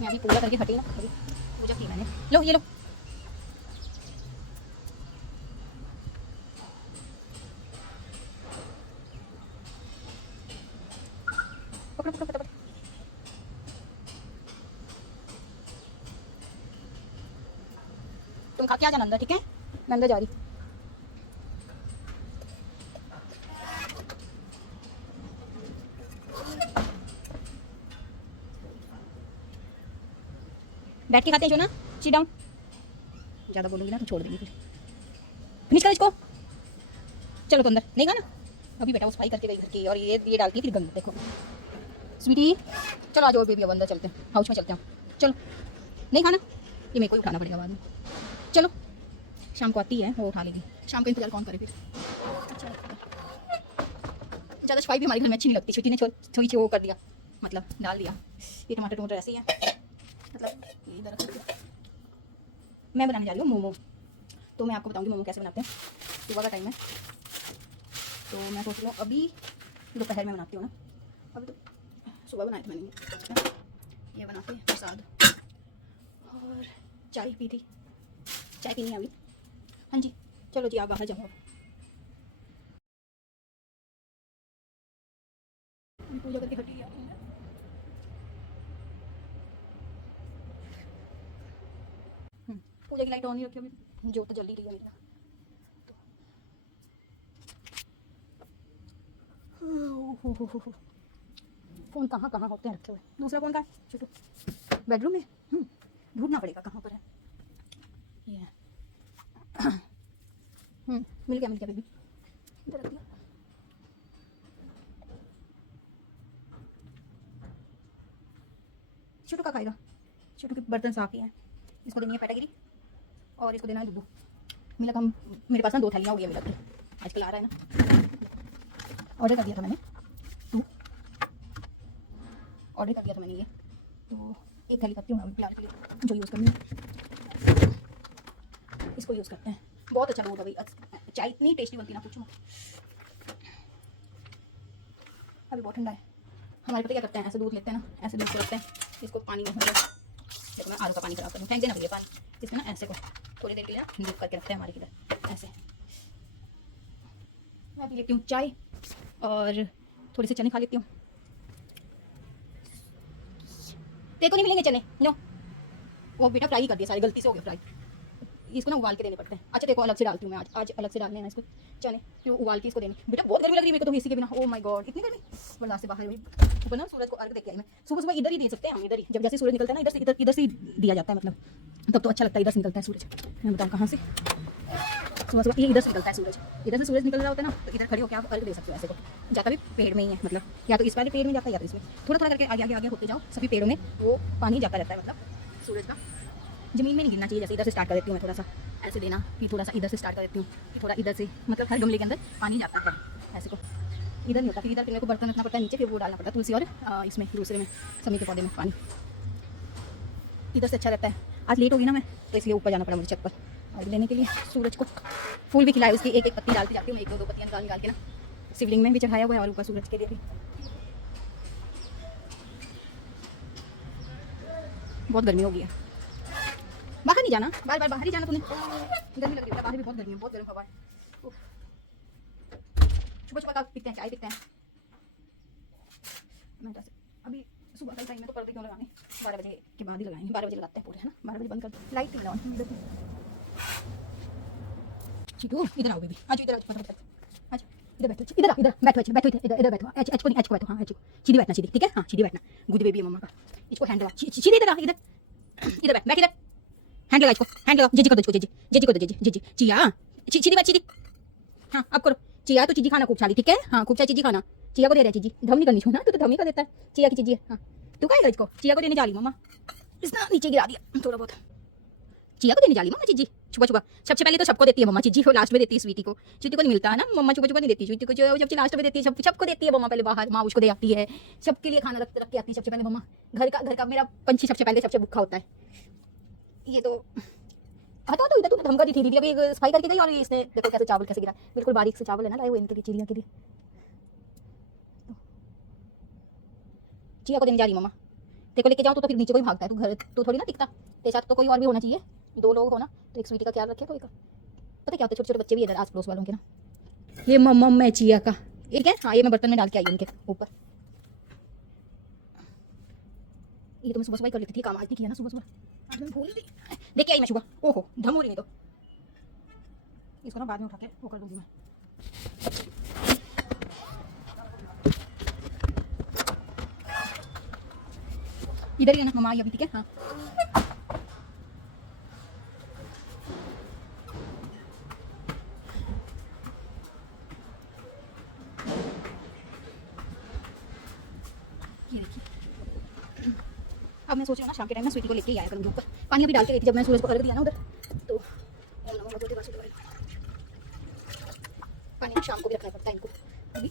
मैं अभी पूजा करके हटी ना, अभी पूजा की मैंने। लो ये लो। पकड़ो पकड़ो फटाफट। तुम खा के आ जाना अंदर, ठीक है? मैं अंदर जा रही। बैठ के खाते हैं जो ना, सिट डाउन। ज़्यादा बोलूँगी ना तो छोड़ देंगी फिर। फिनिश कर इसको। चलो तो अंदर, नहीं खाना? अभी बेटा वो सफाई करके गई घर की, और ये डालती है फिर गंद। देखो स्वीटी, चलो आ जाओ बेबी, अब अंदर चलते हैं, हाउस में चलते हैं। चलो, नहीं खाना? ये मेरे को ही उठाना पड़ेगा बाद में। चलो, शाम को आती है वो उठा लेगी। शाम को इंतजार कौन करे फिर? अच्छा लगता है। ज़्यादा सफाई भी हमारे घर में अच्छी नहीं लगती। स्वीटी ने थोड़ी सी वो कर दिया, मतलब डाल दिया। ये टमाटर टमाटर ऐसे ही है, मतलब इधर रख दिया। मैं बनाने जा रही हूँ मोमो, तो मैं आपको बताऊँगी मोमो कैसे बनाते हैं। सुबह का टाइम है, तो मैं सोच रही हूँ अभी दोपहर में बनाती हूँ ना। अभी तो सुबह बनाए थे मैंने, ये बना के प्रसाद, और चाय पी थी। चाय पीनी है अभी। हाँ जी, चलो जी आप बाहर जाओ। पूजा करके हटी है। पूजा की लाइट ऑन ही रखी अभी, जो तो जल्दी रही है मेरा। फ़ोन कहाँ कहाँ होते हैं रखे हुए। दूसरा फ़ोन कहाँ है? छोटू बेडरूम में। ढूंढना पड़ेगा कहाँ पर है ये। मिल गया बेबी, इधर रख दिया। छोटू का खाएगा? छोटू के बर्तन साफ ही हैं। इसको देनी है पैटागिरी, और इसको देना है दुद्धू। मिला कम मेरे पास ना 2 थालियाँ हो गई मिला के, आजकल आ रहा है ना। ऑर्डर कर दिया था मैंने, तो ऑर्डर कर दिया था मैंने ये, तो एक थाली करती हूँ मैं फिलहाल के लिए, जो यूज़ करनी है इसको यूज़ करते हैं। बहुत अच्छा होगा भाई, चाय इतनी टेस्टी बनती है ना, पूछो मत। अभी बहुत ठंडा है। हमारे पता क्या करते हैं, ऐसे दूध लेते हैं ना, ऐसे दूध को रखते हैं, इसको पानी में देखो मैं आलू का पानी खराब करूँ, फेंक देना भैया पानी। इसमें ना ऐसे को थोड़ी देर के लिए ना डिप करके रखते हैं हमारे इधर ऐसे। मैं पी लेती हूँ चाय और थोड़ी सी चने खा लेती हूँ। तेरे को नहीं मिलेंगे चने, लो। वो बेटा फ्राई कर दिया सारे, गलती से हो गया फ्राई। इसको ना उबाल के देने पड़ते हैं। अच्छा देखो अलग से डालती हूँ मैं, आज अलग से डालने हैं इसको चने, फिर उबाल के इसको देने। बेटा बहुत गर्मी लग रही है मेरे को तो एसी के बिना। ओ माय गॉड, इतनी गर्मी बर्दाश्त से बाहर हुई। ऊपर ना सूरज को अर्घ देके आई मैं। सुबह सुबह इधर ही दे सकते हैं हम, इधर ही जब जैसे सूरज निकलता है ना, इधर से दिया जाता है, मतलब तब तो अच्छा लगता है। इधर से निकलता है सूरज, मैं बताऊँ कहाँ से। सुबह सुबह ये इधर से निकलता है सूरज, इधर से सूरज निकल रहा होता है ना, तो इधर खड़े होकर आप अर्घ दे सकते हो। ऐसे को जाता भी पेड़ में ही है, मतलब या तो इस वाले पेड़ में जाता है या तो इसमें। थोड़ा थोड़ा करके आगे आगे आगे होते जाओ, सभी पेड़ों में वो पानी जाता रहता है, मतलब सूरज का ज़मीन में नहीं गिरना चाहिए। जैसे इधर से स्टार्ट कर देती हूँ मैं, थोड़ा सा ऐसे देना, फिर थोड़ा सा इधर से स्टार्ट कर देती हूँ, फिर थोड़ा इधर से, मतलब हर गमले के अंदर पानी जाता है ऐसे को। इधर नहीं होता, फिर इधर मेरे को बर्तन रखना पड़ता है नीचे, फिर वो डालना पड़ता है तुलसी और इसमें दूसरे में समी के पौधे में पानी। इधर से अच्छा रहता है। आज लेट होगी ना मैं, तो इसलिए ऊपर जाना पड़ा मुझे छत पर और लेने के लिए सूरज को। फूल भी खिलाए, उसकी एक एक पत्ती डालती जाती हूँ मैं, 1-2 पत्तियाँ निकाल के ना। शिवलिंग में भी चढ़ाया हुआ है और ऊपर सूरज के लिए भी। बहुत गर्मी हो गई है, बाहर नहीं जाना, बार बार बाहर ही जाना तूने। गर्मी लग रही है बाहर भी, बहुत गर्मी है, बहुत गर्म हवा है। सुबह सुबह का पीते हैं, चाय पीते हैं। मैं अभी सुबह का टाइम में तो पर्दे क्यों लगाने, 12 बजे के बाद ही लगाएंगे। 12 बजे लगाते हैं पूरे, है ना। 12 बजे बंद कर दो, लाइट नहीं लगाओ। चीटू इधर आओ बेबी, आज इधर आज इधर बैठो, इधर इधर बैठो, इधर बैठो। एच को नहीं, एच को बैठो। हाँ एच को सीधी बैठना, सीधी, ठीक है। हाँ सीधी बैठना, गुड बेबी है मम्मा का। इसको हैंड लगा, सीधी इधर इधर इधर बैठ इधर। हैंड लगा इसको, हैंड लगा। जीजी को दो, इसको जीजी, जीजी को दो, जीजी जीजी चिया, सीधी बैठ, सीधी। हाँ अब करो। चिया तो चीजी खाना खूब सारी, ठीक है। हाँ खूब सारी चीजी खाना। चिया को दे रहा है चीजी, धम नहीं करनी छो ना, तो धम ही कर देता है। चिया की चीजी है। हाँ तू खाएगा इसको, चिया को देने जा रही मम्मा। इसने नीचे गिरा दिया थोड़ा बहुत। चिया को देने जा रही मम्मा चीजी छुपा छुपा। सबसे पहले तो सबको देती है मम्मा चीजी, को लास्ट में देती है स्वीटी को। स्वीटी को नहीं मिलता है ना, मम्मा छुपा छुपा नहीं देती स्वीटी को, जो सबसे लास्ट में देती है। सबको देती है मम्मा, पहले बाहर माँ उसको दे आती है। सबके लिए खाना रख के आती है सबसे पहले मम्मा। घर का मेरा पंछी सबसे पहले सबसे भूखा होता है। ये तो हटा, तो इधर तो धमका दी थी दीदी, अभी सफाई करके गई और इसने देखो कैसे चावल कैसे गिरा। बिल्कुल बारीक से चावल है ना लाए हुए इनके लिए, चिड़िया के लिए। चिया को देने जा रही मम्मा, तेरे को लेके जाऊँ तो फिर नीचे कोई भागता है, तू घर तो थोड़ी ना टिकता, तेरे साथ तो कोई और भी होना चाहिए, 2 लोग हो ना, तो एक स्वीटी का ख्याल रखे कोई का। पता क्या होता है, छोटे छोटे बच्चे भी इधर आस पड़ोस वालों के ना। ये मम्मा मैं चिया का एक है, हाँ ये मैं बर्तन में डाल के आई उनके ऊपर। ये तो मैं सुबह सुबह कर लेती थी काम, आज नहीं किया ना सुबह सुबह, आज मैं भूल गई। देख के आई मैं सुबह, ओहो ढंग हो रही नहीं तो इसको ना बाद में उठा के वो कर दूंगी मैं। इधर ही है ना मम्मा आई अभी, ठीक है हाँ। ये देखिए, अब मैं सोच रही हूँ ना शाम के टाइम में स्वीटी को लेके ही आया करूँगी ऊपर। पानी अभी डाल के गई थी जब मैं सूरज को अर्घ दिया ना उधर, तो ओम नमो भगवते वासुदेवाय। पानी शाम को भी रखना पड़ता है इनको अभी।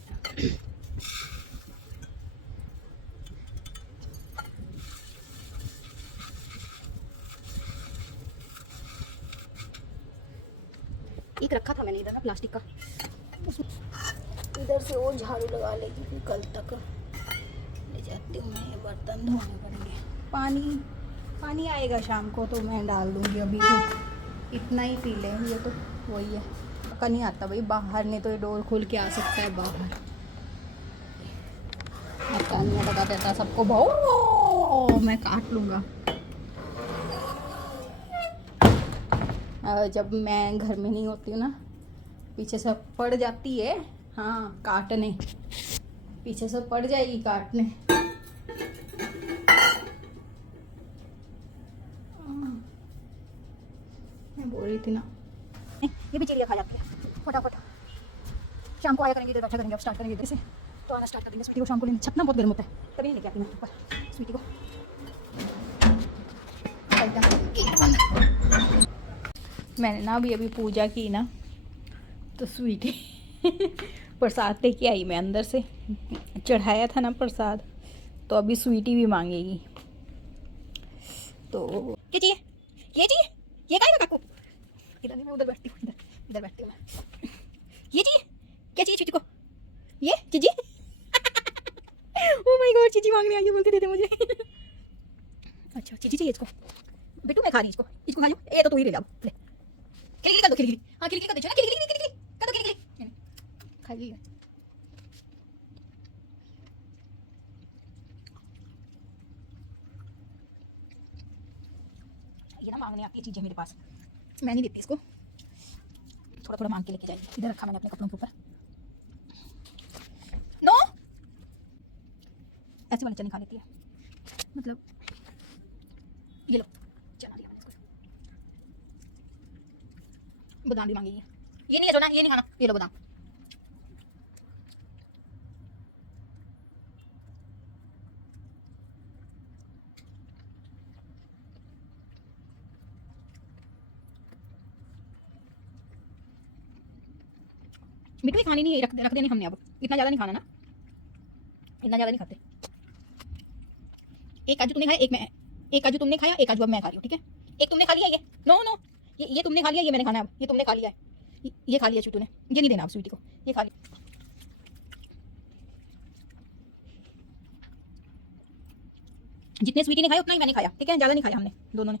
एक रखा था मैंने इधर ना प्लास्टिक का, इधर से वो झाड़ू लगा लेगी, फिर कल तक ले जाती हूँ मैं, ये बर्तन धोने पड़ेंगे। पानी आएगा शाम को तो मैं डाल दूँगी, अभी तो इतना ही पी लें, ये तो वही है। पक्का नहीं आता भाई बाहर, नहीं तो ये डोर खोल के आ सकता है बाहर। कानिया लगा देता सबको, भाव मैं काट लूँगा। जब मैं घर में नहीं होती हूँ ना, पीछे से पड़ जाती है, हाँ काटने, पीछे से पड़ जाएगी काटने। मैं बोल रही थी ना, ये भी चिड़िया खा जाती है फटाफट। शाम को आया करेंगे इधर, बैठा करेंगे, अब स्टार्ट करेंगे इधर से, तो आना स्टार्ट कर देंगे। स्वीटी को शाम को लेने, छत ना बहुत गर्म होता है, तभी नहीं लेके आती मैं ऊपर स्वीटी को। मैंने ना अभी पूजा की ना, तो स्वीटी प्रसाद लेके आई मैं अंदर से, चढ़ाया था ना प्रसाद, तो अभी स्वीटी भी मांगेगी। तो ये चाहिए, ये चाहिए, ये खाएगा काकू, इधर नहीं, मैं उधर बैठती हूँ, इधर बैठती हूँ मैं। ये चाहिए, क्या चाहिए स्वीटी को, ये चीजी ओह माय गॉड, चीजी मांगने आई है, बोलते देते मुझे। अच्छा चीजी चाहिए इसको, बेटू मैं खा रही इसको, इसको खा लो, ये तो तू ही ले जाओ, ले खिलखिली कर दो, खिलखिली, हाँ खिलखिली कर दो ना, खिलखिली खिलखिली कर दो, खिलखिली खाइए। ये ना मांगने आती है चीजें मेरे पास, मैं नहीं देती इसको, थोड़ा थोड़ा मांग के लेके जाएगी। इधर रखा मैंने अपने कपड़ों के ऊपर। नो ऐसे वाले चने खा लेती है, मतलब ये लो चना दिया मैंने इसको। बादाम भी मांगेगी, ये नहीं है सोना, ये नहीं खाना, ये लो बादाम। मिट्टी खानी नहीं है, रख देनी हमने, अब इतना ज़्यादा नहीं खाना ना, इतना ज़्यादा नहीं खाते। एक काजू तुमने खाया, एक काजू तुमने खाया, एक काजू अब मैं खा रही हूँ, ठीक है। एक तुमने खा लिया, ये नो नो, ये तुमने खा लिया, ये मैंने खाना है अब, ये तुमने खा लिया है, ये खा लिया स्वीटू ने, ये नहीं देना अब स्वीटी को, ये खा लिया। जितने स्वीटी ने खाया उतना ही मैंने खाया, ठीक है, ज़्यादा नहीं खाया हमने दोनों ने,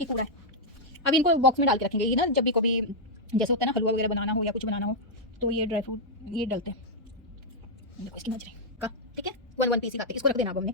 ये पूरा है। अभी इनको बॉक्स में डाल के रखेंगे, ये ना जब भी कभी जैसे होता है ना हलवा वगैरह बनाना हो या कुछ बनाना हो, तो ये ड्राई फ्रूट ये डलते हैं। देखो इसकी नजरें का, ठीक है, 1 1 पीस ही खाते हैं, इसको रख देना अब हमने।